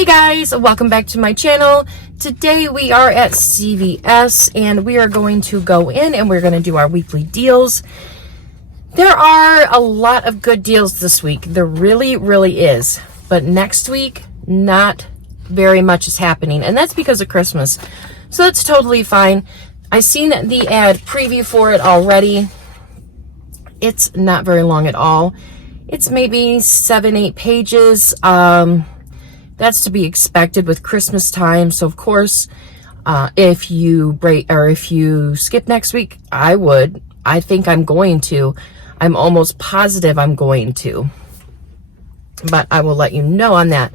Hey guys, welcome back to my channel. Today we are at CVS and we are going to go in and we're going to do our weekly deals. There are a lot of good deals this week. There really is. But next week, not very much is happening. And that's because of Christmas. So that's totally fine. I seen the ad preview for it already. It's not very long at all. It's maybe 7-8 pages. That's to be expected with Christmas time. So of course, if you skip next week, I think I'm going to. I'm almost positive I'm going to. But I will let you know on that.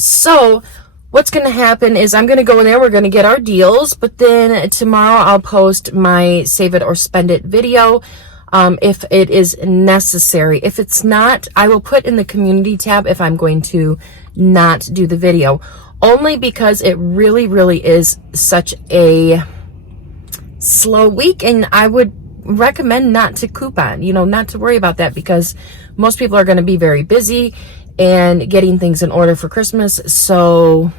So what's going to happen is I'm going to go in there. We're going to get our deals. But then tomorrow I'll post my Save It or Spend It video. If it is necessary. If it's not, I will put in the community tab if I'm going to not do the video. Only because it really is such a slow week, and I would recommend not to coupon, not to worry about that, because most people are going to be very busy and getting things in order for Christmas. So,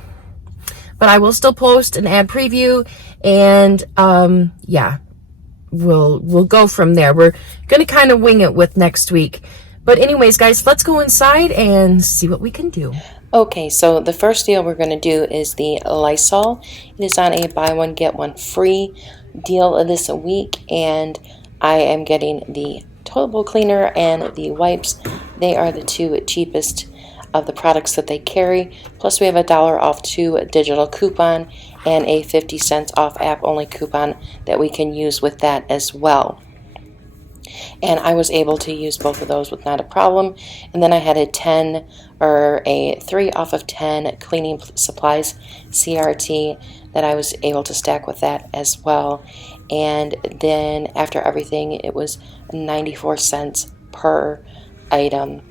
but I will still post an ad preview, and yeah. We'll go from there. We're going to kind of wing it with next week. But anyways, guys, let's go inside and see what we can do. Okay, so the first deal we're going to do is the Lysol. It is on a buy one, get one free deal this week. And I am getting the toilet bowl cleaner and the wipes. They are the two cheapest of the products that they carry. Plus we have $1 off 2 digital coupon and a 50 cents off app only coupon that we can use with that as well. And I was able to use both of those with not a problem. And then I had a 3 off of 10 cleaning supplies CRT that I was able to stack with that as well. And then after everything, it was 94 cents per item.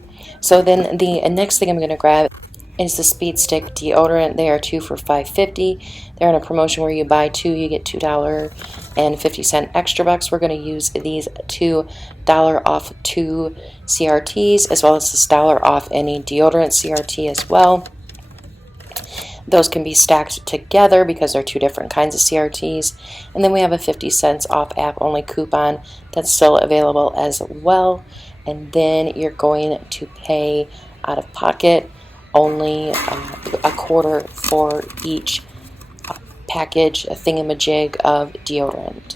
So then the next thing I'm going to grab is the Speed Stick deodorant. They are 2 for $5.50. They're in a promotion where you buy 2, you get $2.50 extra bucks. We're going to use these $2 off 2 CRTs, as well as this $1 off any deodorant CRT as well. Those can be stacked together because they're 2 different kinds of CRTs. And then we have a 50 cents off app only coupon that's still available as well. And then you're going to pay out of pocket only a quarter for each package, a thingamajig of deodorant.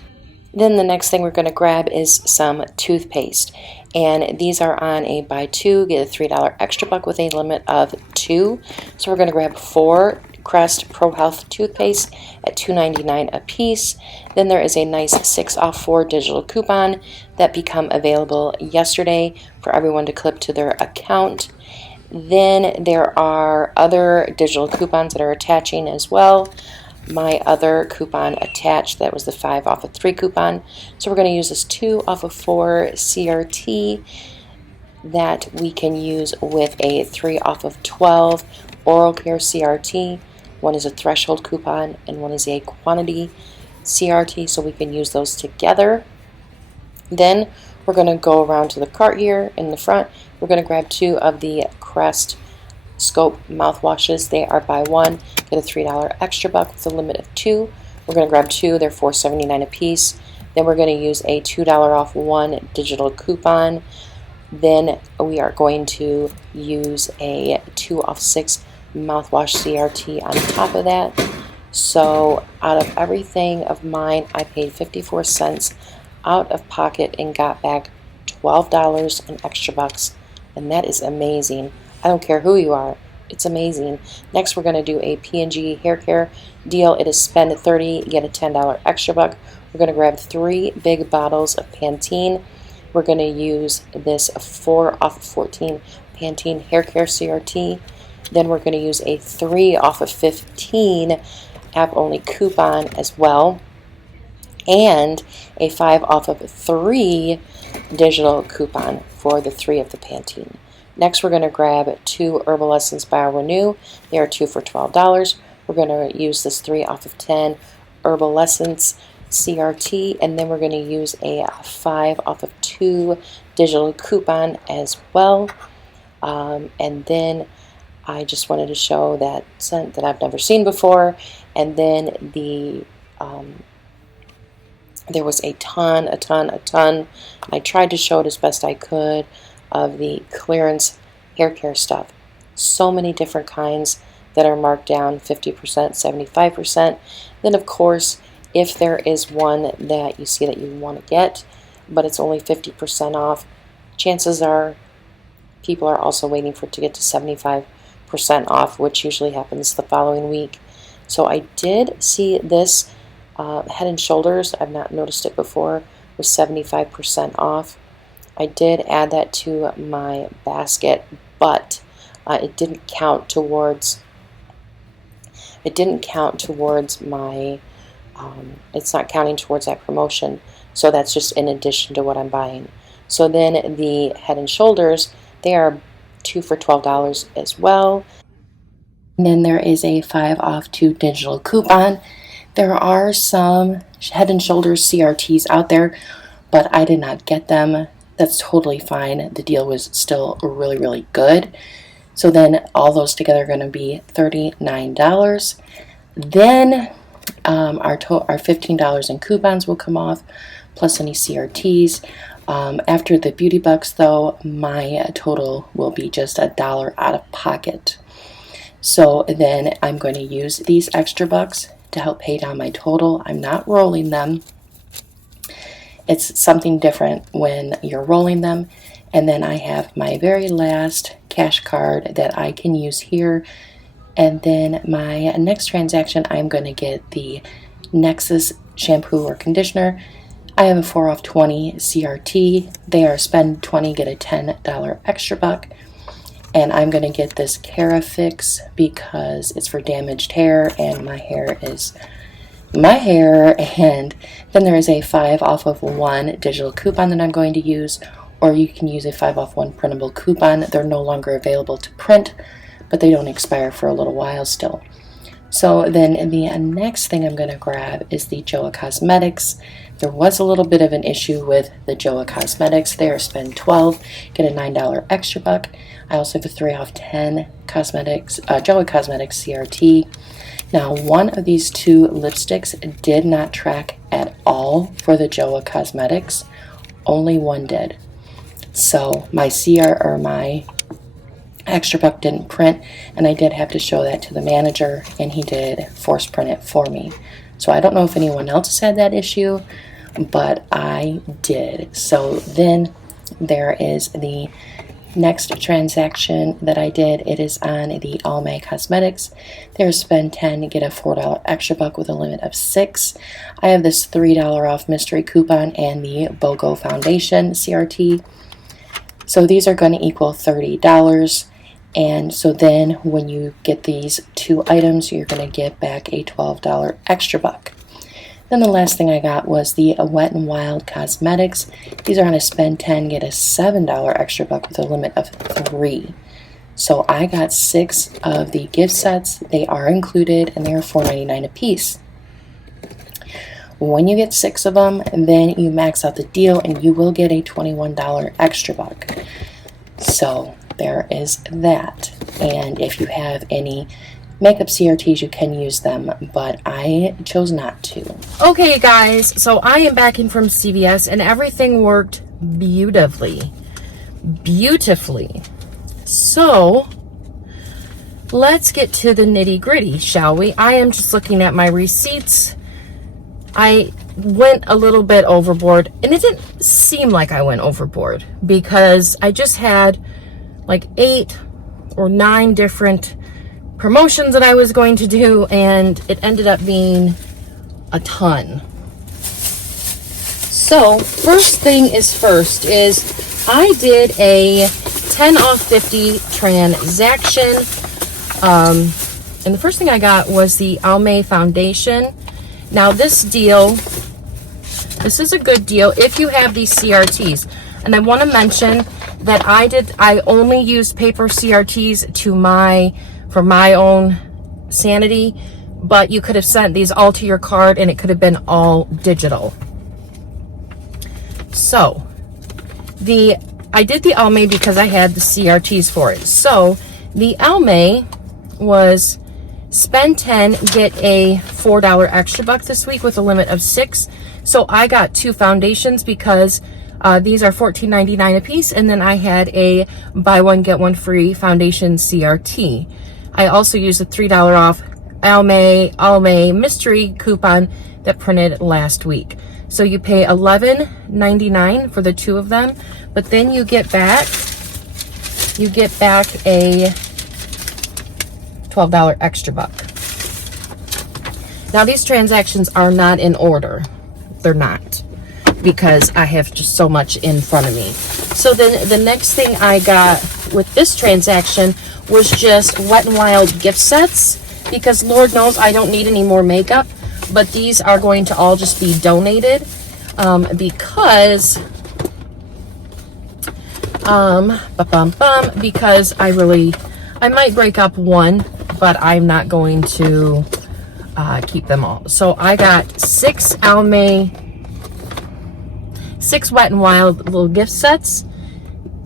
Then the next thing we're going to grab is some toothpaste. And these are on a buy 2, get a $3 extra buck with a limit of 2. So we're going to grab 4 Crest Pro Health toothpaste at $2.99 a piece. Then there is a nice 6 off 4 digital coupon that become available yesterday for everyone to clip to their account. Then there are other digital coupons that are attaching as well. My other coupon attached, that was the 5 off of 3 coupon. So we're going to use this 2 off of 4 CRT that we can use with a 3 off of 12 oral care CRT. One is a threshold coupon and one is a quantity CRT, so we can use those together. Then we're going to go around to the cart here in the front. We're going to grab 2 of the Crest Scope mouthwashes. They are buy 1, get a $3 extra buck with a limit of 2. We're going to grab 2. They're $4.79 a piece. Then we're going to use a $2 off 1 digital coupon. Then we are going to use a 2 off 6 mouthwash CRT on top of that. So out of everything of mine, I paid 54 cents out of pocket and got back $12 in extra bucks. And that is amazing. I don't care who you are. It's amazing. Next, we're going to do a P&G hair care deal. It is spend $30, get a $10 extra buck. We're going to grab 3 big bottles of Pantene. We're going to use this 4 off of 14 Pantene hair care CRT. Then we're going to use a 3 off of 15 app-only coupon as well. And a 5 off of 3 digital coupon for the 3 of the Pantene. Next, we're going to grab 2 Herbal Essence BioRenew. They are 2 for $12. We're going to use this 3 off of 10 Herbal Essence CRT, and then we're going to use a 5 off of 2 digital coupon as well. And then I just wanted to show that scent that I've never seen before. And then there was a ton. I tried to show it as best I could of the clearance hair care stuff. So many different kinds that are marked down 50%, 75%. Then of course, if there is one that you see that you want to get, but it's only 50% off, chances are people are also waiting for it to get to 75% off, which usually happens the following week. So I did see this Head and Shoulders, I've not noticed it before, was 75% off. I did add that to my basket, but it didn't count towards my it's not counting towards that promotion, so that's just in addition to what I'm buying. So then the Head and Shoulders, they are 2 for $12 as well. And then there is a 5 off 2 digital coupon. There are some Head and Shoulders CRTs out there, but I did not get them. That's totally fine. The deal was still really, really good. So then all those together are going to be $39. Then our $15 in coupons will come off, plus any CRTs. After the beauty bucks, though, my total will be just $1 out of pocket. So then I'm going to use these extra bucks to help pay down my total. I'm not rolling them. It's something different when you're rolling them. And then I have my very last cash card that I can use here. And then my next transaction, I'm going to get the Nexus shampoo or conditioner. I have a 4 off 20 CRT. They are spend 20, get a $10 extra buck. And I'm going to get this Carafix because it's for damaged hair, and my hair is my hair. And then there is a 5 off of 1 digital coupon that I'm going to use, or you can use a 5 off 1 printable coupon. They're no longer available to print, but they don't expire for a little while still. So then the next thing I'm going to grab is the Joah Cosmetics. There was a little bit of an issue with the Joah Cosmetics. They are spend 12, get a $9 extra buck. I also have a 3 off 10 cosmetics, Joah Cosmetics CRT. Now, one of these 2 lipsticks did not track at all for the Joah Cosmetics. Only one did. So my my extra buck didn't print, and I did have to show that to the manager, and he did force print it for me. So I don't know if anyone else had that issue, but I did. So then there is the next transaction that I did. It is on the Almay Cosmetics. There's spend 10, get a $4 extra buck with a limit of 6. I have this $3 off mystery coupon and the BOGO Foundation CRT. So these are going to equal $30. And so then when you get these 2 items, you're going to get back a $12 extra buck. Then the last thing I got was the Wet n Wild Cosmetics. These are on a spend 10, get a $7 extra buck with a limit of 3. So I got 6 of the gift sets. They are included, and they are $4.99 a piece. When you get 6 of them, then you max out the deal, and you will get a $21 extra buck. So there is that. And if you have any makeup CRTs, you can use them, but I chose not to. Okay guys, so I am back in from CVS and everything worked beautifully. So let's get to the nitty gritty, shall we? I am just looking at my receipts. I went a little bit overboard, and it didn't seem like I went overboard because I just had like 8 or 9 different promotions that I was going to do, and it ended up being a ton. So first thing is first is I did a 10 off 50 transaction, and the first thing I got was the Almay foundation. Now this is a good deal if you have these CRTs, and I want to mention that I only used paper CRTs for my own sanity, but you could have sent these all to your card and it could have been all digital. So I did the Almay because I had the CRTs for it. So The Almay was spend 10, get a $4 extra buck this week with a limit of 6. So I got 2 foundations because these are $14.99 a piece, and then I had a buy one get one free foundation CRT. I also used a $3 off Almay mystery coupon that printed last week. So you pay $11.99 for the 2 of them, but then you get back a $12 extra buck. Now these transactions are not in order. They're not, because I have just so much in front of me. So then the next thing I got with this transaction was just Wet n Wild gift sets, because Lord knows I don't need any more makeup, but these are going to all just be donated because I might break up one, but I'm not going to keep them all. So I got 6 Almay, 6 Wet n Wild little gift sets.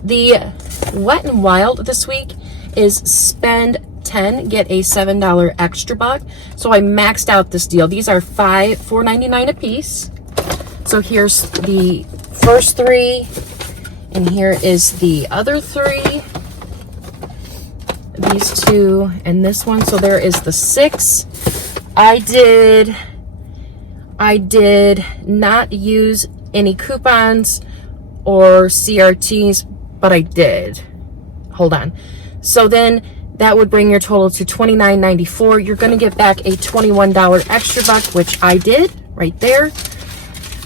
The Wet n Wild this week is spend 10, get a $7 extra buck. So I maxed out this deal. These are $4.99 a piece. So here's the first 3, and here is the other 3. These 2 and this one. So there is the 6. I did not use any coupons or CRTs, but I did. Hold on. So then that would bring your total to $29.94. You're going to get back a $21 extra buck, which I did right there.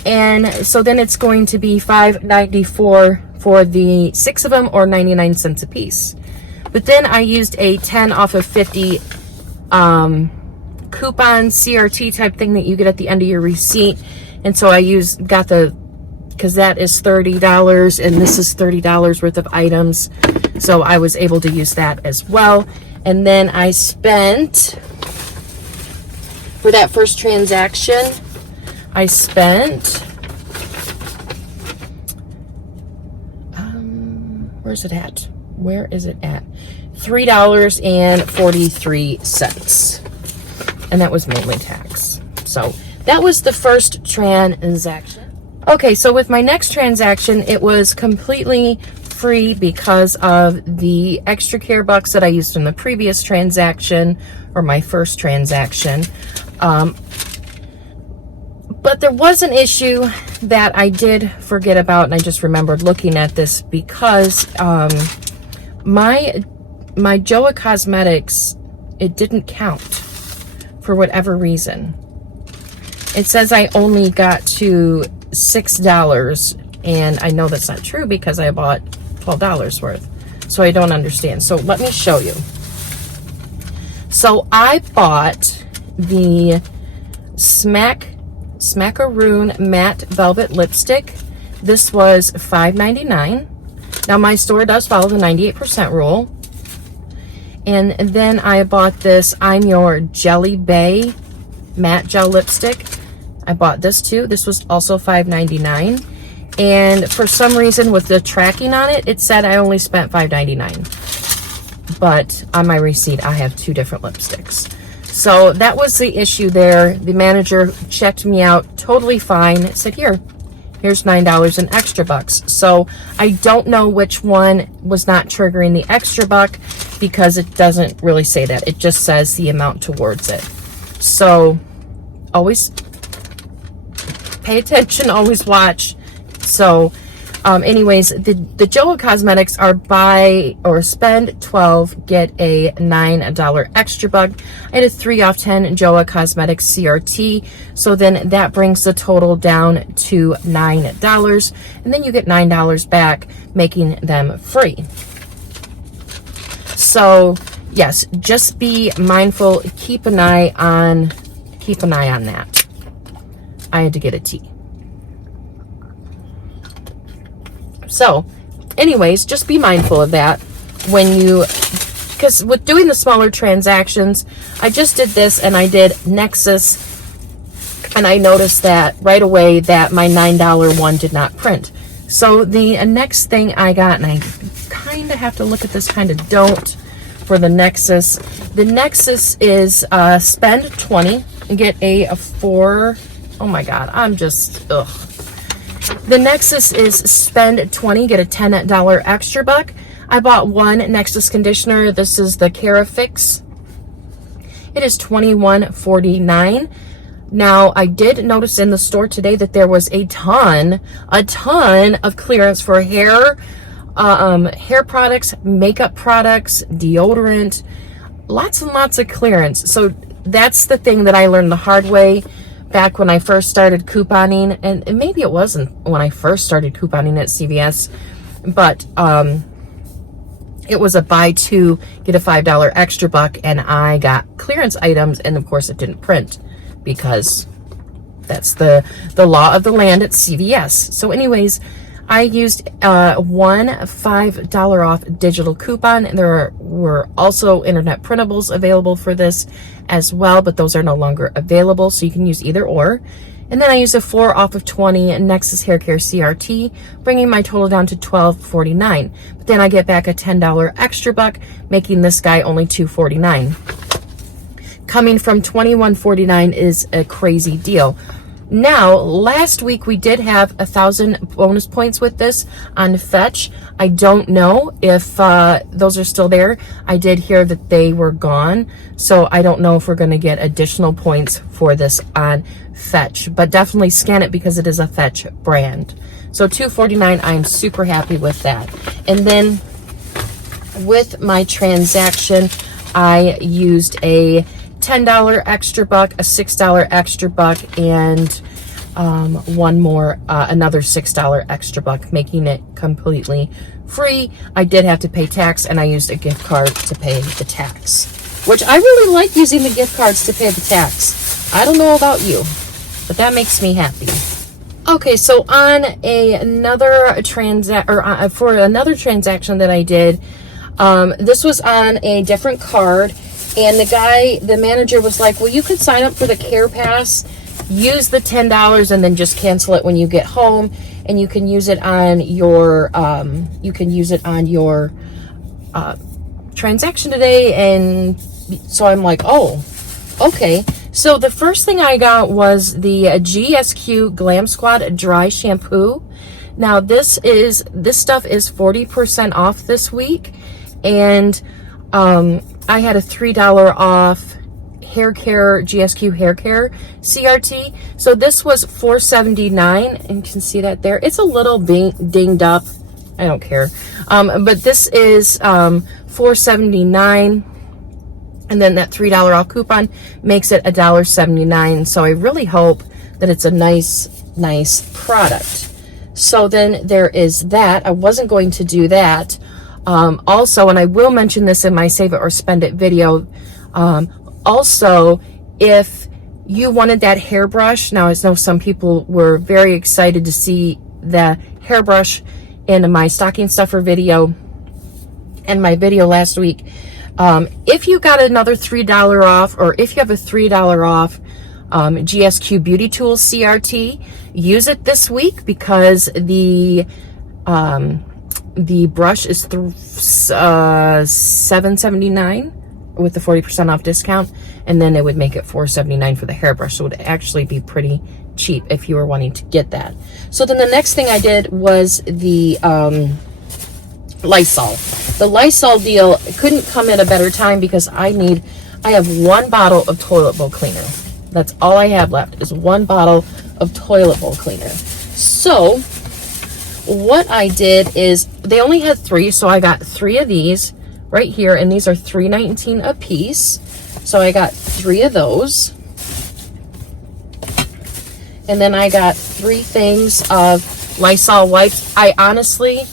And so then it's going to be $5.94 for the 6 of them, or 99 cents a piece. But then I used a 10 off of 50 coupon CRT type thing that you get at the end of your receipt. And so I because that is $30 and this is $30 worth of items. So I was able to use that as well. And then I spent, for that first transaction, I spent, where's it at? Where is it at? $3.43. And that was mainly tax. So that was the first transaction. Okay, so with my next transaction, it was completely free because of the extra care bucks that I used in the previous transaction, or my first transaction. But there was an issue that I did forget about, and I just remembered looking at this because my Joah Cosmetics, it didn't count for whatever reason. It says I only got to $6, and I know that's not true because I bought $12 worth. So I don't understand. So let me show you. So I bought the Smackaroon Matte Velvet Lipstick. This was $5.99. Now my store does follow the 98% rule. And then I bought this I'm Your Jelly Bay Matte Gel Lipstick. I bought this too. This was also $5.99. And for some reason with the tracking on it, it said I only spent $5.99. But on my receipt, I have 2 different lipsticks. So that was the issue there. The manager checked me out totally fine. It said, here's $9 in extra bucks. So I don't know which one was not triggering the extra buck because it doesn't really say that. It just says the amount towards it. So always pay attention, always watch. So anyways, the Joah Cosmetics are buy or spend 12, get a $9 extra buck. I had a 3 off 10 Joah Cosmetics CRT. So then that brings the total down to $9. And then you get $9 back, making them free. So yes, just be mindful, keep an eye on that. I had to get a tea. So anyways, just be mindful of that when you, because with doing the smaller transactions, I just did this and I did Nexus, and I noticed that right away that my $9 one did not print. So the next thing I got, and I kind of have to look at this, kind of don't, for the Nexus. The Nexus is spend 20 and get a 4. Oh my God, I'm just, ugh. The Nexus is spend 20, get a $10 extra buck. I bought one Nexus conditioner. This is the Carafix. It is $21.49. Now, I did notice in the store today that there was a ton of clearance for hair products, makeup products, deodorant, lots and lots of clearance. So that's the thing that I learned the hard way back when I first started couponing, and maybe it wasn't when I first started couponing at CVS, but it was a buy two, get a $5 extra buck, and I got clearance items, and of course it didn't print because that's the law of the land at CVS. So anyways, I used one $5 off digital coupon. There were also internet printables available for this as well, but those are no longer available, so you can use either or. And then I used a 4 off of 20 Nexus Hair Care CRT, bringing my total down to $12.49. But then I get back a $10 extra buck, making this guy only $2.49. Coming from $21.49 is a crazy deal. Now, last week we did have 1,000 bonus points with this on Fetch. I don't know if those are still there. I did hear that they were gone, so I don't know if we're going to get additional points for this on Fetch, but definitely scan it because it is a Fetch brand. So $2.49, I'm super happy with that. And then with my transaction, I used a $10 extra buck, a $6 extra buck, and one more, another $6 extra buck, making it completely free. I did have to pay tax, and I used a gift card to pay the tax, which I really like using the gift cards to pay the tax. I don't know about you, but that makes me happy. Okay, so on another for another transaction that I did, this was on a different card. And the manager was like, well, you could sign up for the Care Pass, use the $10, and then just cancel it when you get home. And you can use it on your, transaction today. And so I'm like, oh, okay. So the first thing I got was the GSQ Glam Squad Dry Shampoo. Now this stuff is 40% off this week. And, I had a $3 off hair care, GSQ hair care CRT. So this was $4.79, and you can see that there. It's a little dinged up. I don't care. But this is $4.79, and then that $3 off coupon makes it $1.79. So I really hope that it's a nice product. So then there is that. I wasn't going to do that. Also, and I will mention this in my Save It or Spend It video, also, if you wanted that hairbrush, now I know some people were very excited to see the hairbrush in my stocking stuffer video and my video last week. If you got another $3 off, or if you have a $3 off GSQ Beauty Tools CRT, use it this week because the brush is $7.79 with the 40% off discount, and then it would make it $4.79 for the hairbrush. So it would actually be pretty cheap if you were wanting to get that. So then the next thing I did was the Lysol. The Lysol deal couldn't come at a better time because I have one bottle of toilet bowl cleaner. That's all I have left is one bottle of toilet bowl cleaner. So what I did is, they only had 3, so I got 3 of these right here, and these are $3.19 a piece. So I got 3 of those. And then I got 3 things of Lysol wipes. I honestly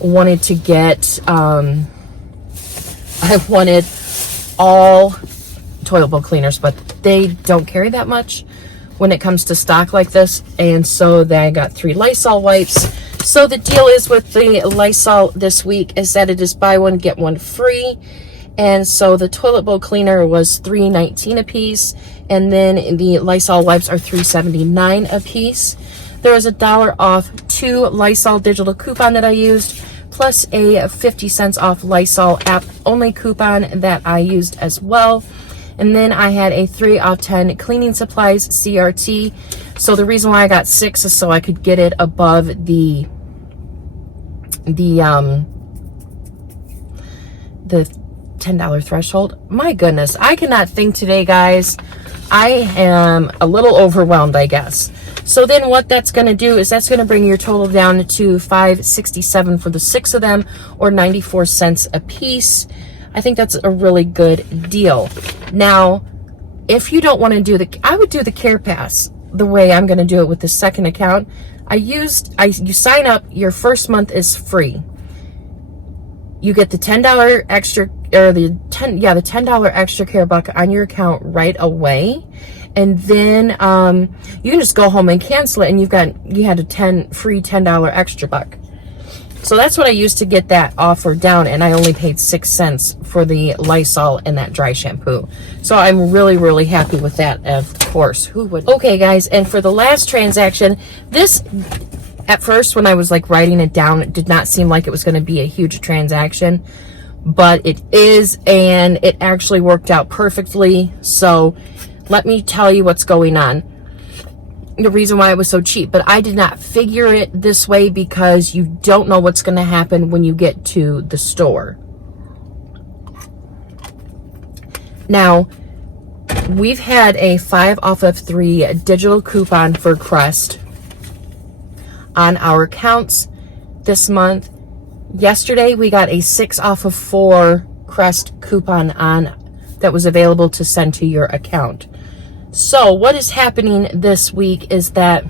wanted to get, I wanted all toilet bowl cleaners, but they don't carry that much when it comes to stock like this, and so then I got 3 Lysol wipes. So the deal is with the Lysol this week is that it is buy one get one free, and so the toilet bowl cleaner was $3.19 a piece, and then the Lysol wipes are $3.79 a piece. There was $1 off 2 Lysol digital coupon that I used, plus a 50 cents off Lysol app only coupon that I used as well. And then I had a 3 off 10 cleaning supplies CRT. So the reason why I got 6 is so I could get it above the $10 threshold. My goodness, I cannot think today, guys. I am a little overwhelmed, I guess. So then what that's going to do is that's going to bring your total down to $5.67 for the 6 of them, or 94 cents a piece. I think that's a really good deal. Now, if you don't want to do I would do the Care Pass the way I'm going to do it with the second account. You sign up, your first month is free. You get the $10 extra, or the $10 extra care buck on your account right away. And then you can just go home and cancel it, and you had a free $10 extra buck. So that's what I used to get that offer down, and I only paid 6 cents for the Lysol and that dry shampoo. So I'm really, really happy with that, of course. Who would? Okay, guys, and for the last transaction, this, at first when I was like writing it down, it did not seem like it was going to be a huge transaction, but it is, and it actually worked out perfectly. So let me tell you what's going on. The reason why it was so cheap, but I did not figure it this way because you don't know what's going to happen when you get to the store. Now, we've had a 5 off of 3 digital coupon for Crest on our accounts this month. Yesterday, we got a 6 off of 4 Crest coupon that was available to send to your account. So what is happening this week is that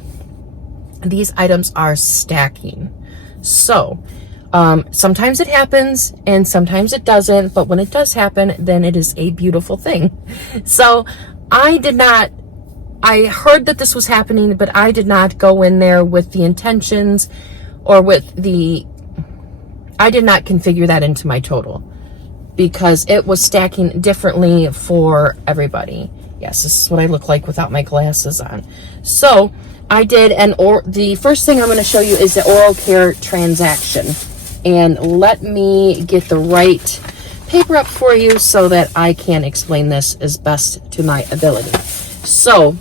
these items are stacking. So sometimes it happens and sometimes it doesn't, but when it does happen, then it is a beautiful thing. So I heard that this was happening, but I did not go in there with the intentions or I did not configure that into my total because it was stacking differently for everybody. Yes, this is what I look like without my glasses on. So I did the first thing I'm going to show you is the oral care transaction. And let me get the right paper up for you so that I can explain this as best to my ability. So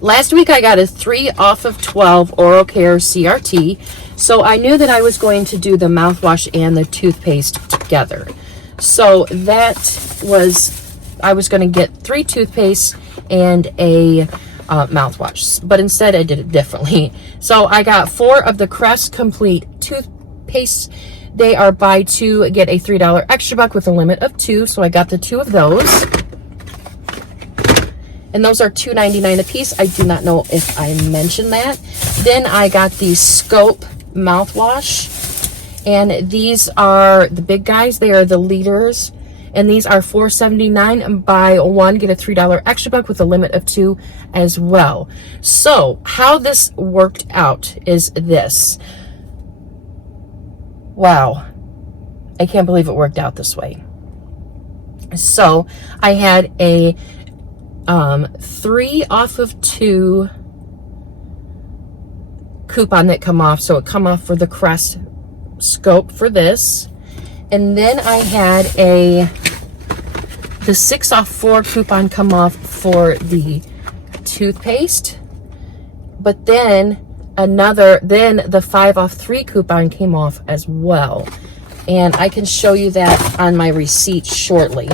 last week I got a 3 off of 12 oral care CRT. So I knew that I was going to do the mouthwash and the toothpaste together. So I was going to get 3 toothpaste and a mouthwash, but instead I did it differently. So I got 4 of the Crest Complete toothpaste. They are buy 2, get a $3 extra buck with a limit of 2. So I got the 2 of those. And those are $2.99 a piece. I do not know if I mentioned that. Then I got the Scope mouthwash. And these are the big guys. They are the liters. And these are $4.79. Buy 1, get a $3 extra buck with a limit of 2 as well. So how this worked out is this. Wow. I can't believe it worked out this way. So I had a 3 off of 2 coupon that come off. So it come off for the Crest Scope for this. And then I had the 6 off 4 coupon come off for the toothpaste. But then the 5 off 3 coupon came off as well. And I can show you that on my receipt shortly.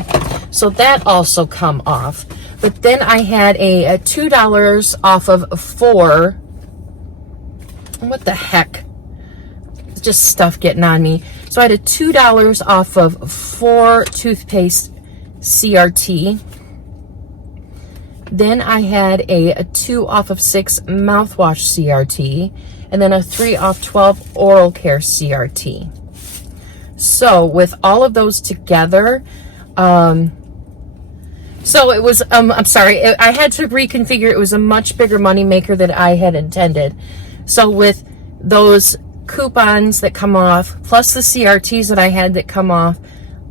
So that also come off. But then I had a $2 off of 4. What the heck? It's just stuff getting on me. So I had a $2 off of 4 toothpaste CRT. Then I had a 2 off of 6 mouthwash CRT. And then a 3 off 12 oral care CRT. So with all of those together, so it was, I'm sorry, I had to reconfigure. It was a much bigger money maker than I had intended. So with those coupons that come off, plus the CRTs that I had that come off,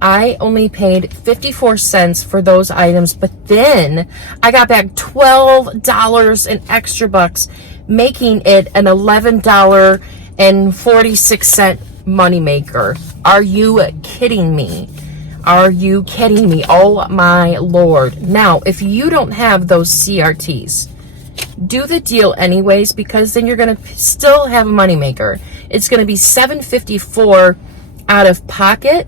I only paid 54 cents for those items, but then I got back $12 in extra bucks, making it an $11.46 moneymaker. Are you kidding me? Are you kidding me? Oh my Lord. Now, if you don't have those CRTs, do the deal anyways, because then you're going to still have a moneymaker. It's going to be $7.54 out of pocket,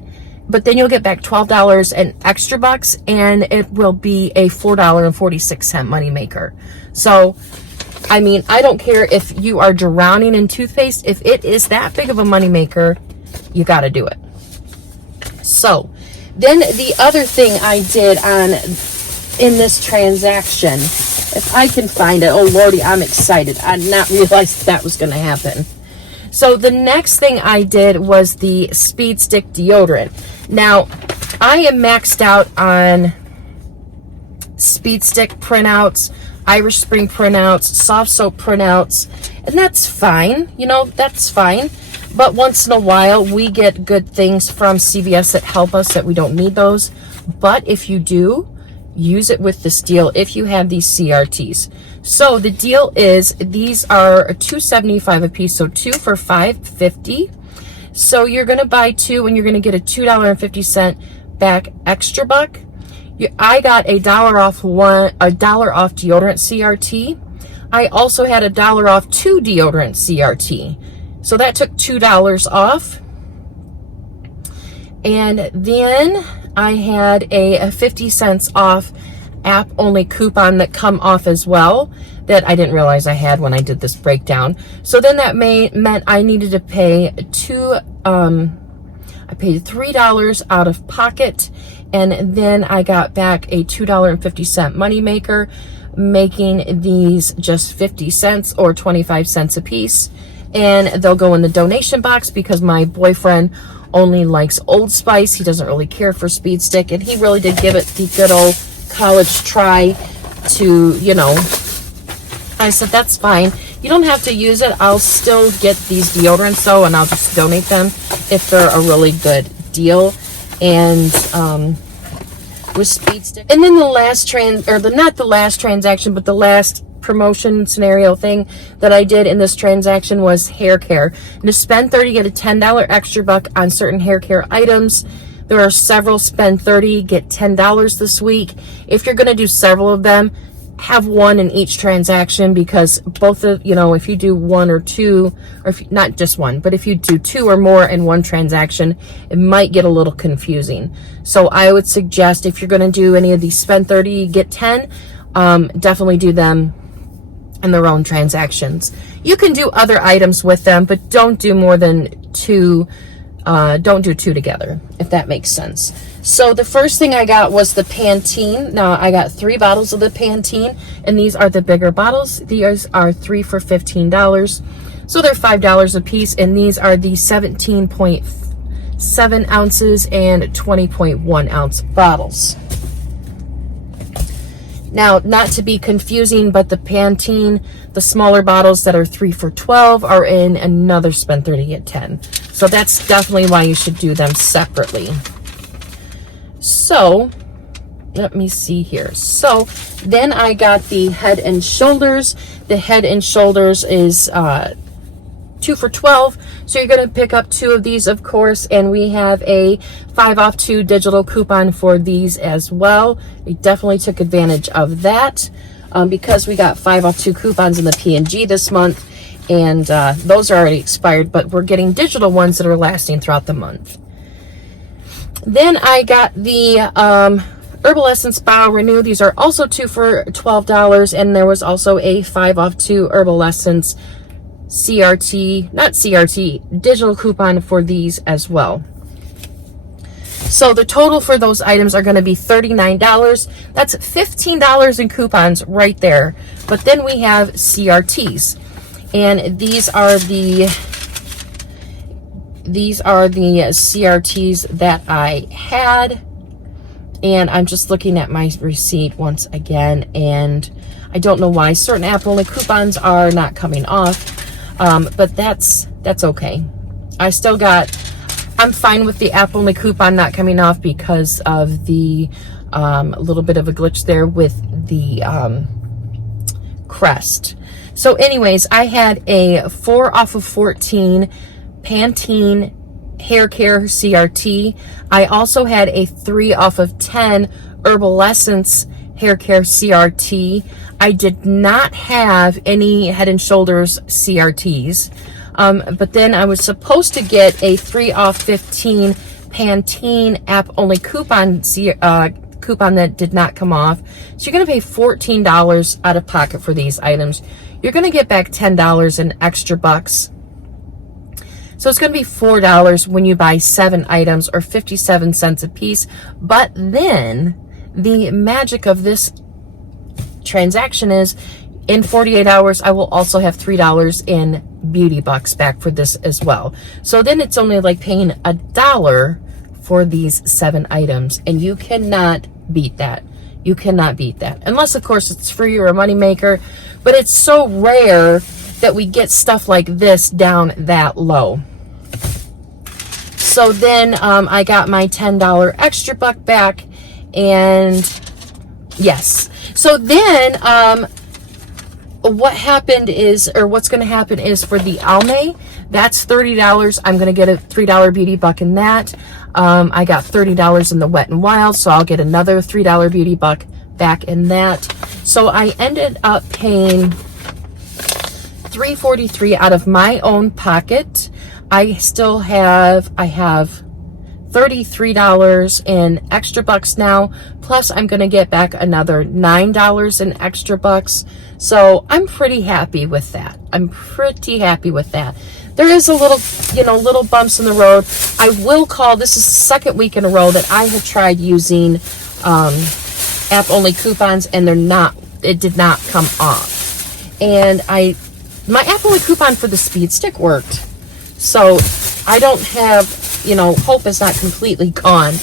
but then you'll get back $12 and extra bucks, and it will be a $4.46 moneymaker. So, I mean, I don't care if you are drowning in toothpaste. If it is that big of a moneymaker, you got to do it. So, then the other thing I did in this transaction, if I can find it, oh Lordy, I'm excited. I did not realize that was going to happen. So the next thing I did was the Speed Stick deodorant. Now, I am maxed out on Speed Stick printouts, Irish Spring printouts, soft soap printouts, and that's fine. You know, that's fine. But once in a while, we get good things from CVS that help us that we don't need those. But if you do, use it with this deal if you have these CRTs. So the deal is these are $2.75 a piece, so 2 for $5.50. So you're going to buy 2 and you're going to get a $2.50 back extra buck. I got $1 off deodorant CRT. I also had $1 off 2 deodorant CRT. So that took $2 off. And then I had a 50 cents off app only coupon that come off as well that I didn't realize I had when I did this breakdown. So then that meant I needed to pay I paid $3 out of pocket, and then I got back a $2.50 moneymaker, making these just 50 cents or 25 cents a piece. And they'll go in the donation box because my boyfriend only likes Old Spice. He doesn't really care for Speed Stick, and he really did give it the good old college try to, you know. I said, that's fine. You don't have to use it. I'll still get these deodorants though, and I'll just donate them if they're a really good deal. And with Speed Stick. And then the last not the last transaction, but the last promotion scenario thing that I did in this transaction was hair care. And to spend $30, get a $10 extra buck on certain hair care items. There are several spend $30, get $10 this week. If you're going to do several of them, have one in each transaction, because both of, you know, if you do one or two, or if not just one, but if you do 2 or more in one transaction, it might get a little confusing. So I would suggest if you're going to do any of these spend 30, get 10, definitely do them in their own transactions. You can do other items with them, but don't do more than 2. Don't do 2 together, if that makes sense. So the first thing I got was the Pantene. Now I got 3 bottles of the Pantene, and these are the bigger bottles. These are 3 for $15. So they're $5 a piece, and these are the 17.7 ounces and 20.1 ounce bottles. Now, not to be confusing, but the Pantene, the smaller bottles that are 3 for $12 are in another spend 30 get 10. So that's definitely why you should do them separately. So, let me see here. So, then I got the Head and Shoulders. The Head and Shoulders is 2 for $12. So you're going to pick up 2 of these, of course, and we have a 5 off 2 digital coupon for these as well. We definitely took advantage of that because we got 5 off 2 coupons in the P&G this month, and those are already expired, but we're getting digital ones that are lasting throughout the month. Then I got the Herbal Essence Bio Renew. These are also 2 for $12, and there was also a 5 off 2 Herbal Essence digital coupon for these as well. So the total for those items are going to be $39. That's $15 in coupons right there. But then we have CRTs, and these are the CRTs that I had, and I'm just looking at my receipt once again, and I don't know why certain app only coupons are not coming off. But that's okay. I'm fine with the app only coupon not coming off because of the little bit of a glitch there with the crest. So anyways, I had a 4 off of 14 Pantene hair care CRT. I also had a 3 off of 10 Herbal Essence hair care CRT. I did not have any Head and Shoulders CRTs. But then I was supposed to get a 3 off 15 Pantene app only coupon coupon that did not come off. So you're going to pay $14 out of pocket for these items. You're going to get back $10 in extra bucks. So it's going to be $4 when you buy 7 items or 57 cents a piece. But then the magic of this transaction is in 48 hours, I will also have $3 in beauty bucks back for this as well. So then it's only like paying $1 for these 7 items, and you cannot beat that. You cannot beat that. Unless, of course, it's free or a moneymaker, but it's so rare that we get stuff like this down that low. So then I got my $10 extra buck back, and yes. So then what happened is, or what's going to happen is for the Almay, that's $30. I'm going to get a $3 beauty buck in that. I got $30 in the Wet n Wild, so I'll get another $3 beauty buck back in that. So I ended up paying $3.43 out of my own pocket. I have $33 in extra bucks now, plus I'm going to get back another $9 in extra bucks. So I'm pretty happy with that. There is a little, little bumps in the road. I will call, this is the second week in a row that I have tried using app only coupons, and it did not come off. And my app only coupon for the Speed Stick worked. So I don't have, hope is not completely gone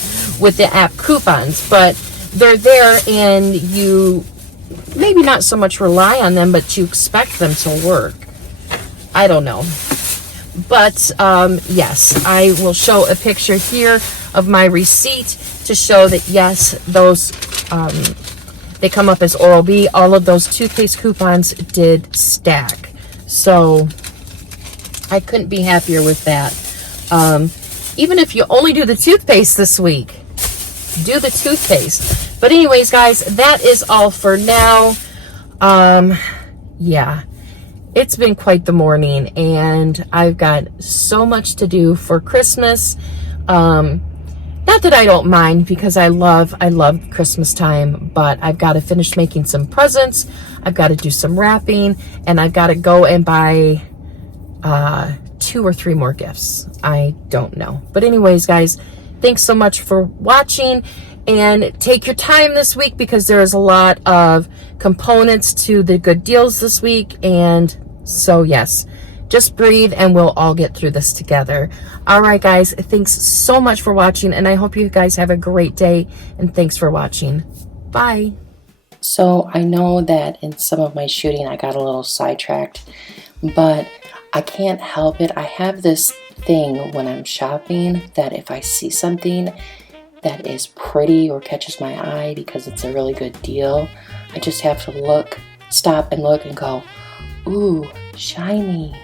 with the app coupons, but they're there, and you maybe not so much rely on them, but you expect them to work. I don't know. But yes, I will show a picture here of my receipt to show that yes, those they come up as Oral-B. All of those toothpaste coupons did stack. So I couldn't be happier with that. Even if you only do the toothpaste this week, do the toothpaste. But anyways, guys, that is all for now. Yeah, it's been quite the morning, and I've got so much to do for Christmas. Not that I don't mind, because I love Christmas time, but I've got to finish making some presents. I've got to do some wrapping, and I've got to go and buy 2 or 3 more gifts. I don't know. But anyways, guys, thanks so much for watching, and take your time this week, because there is a lot of components to the good deals this week. And so yes, just breathe, and we'll all get through this together. All right, guys, thanks so much for watching, and I hope you guys have a great day, and thanks for watching. Bye. So I know that in some of my shooting I got a little sidetracked, but I can't help it. I have this thing when I'm shopping that if I see something that is pretty or catches my eye because it's a really good deal, I just have to stop and look and go, ooh, shiny.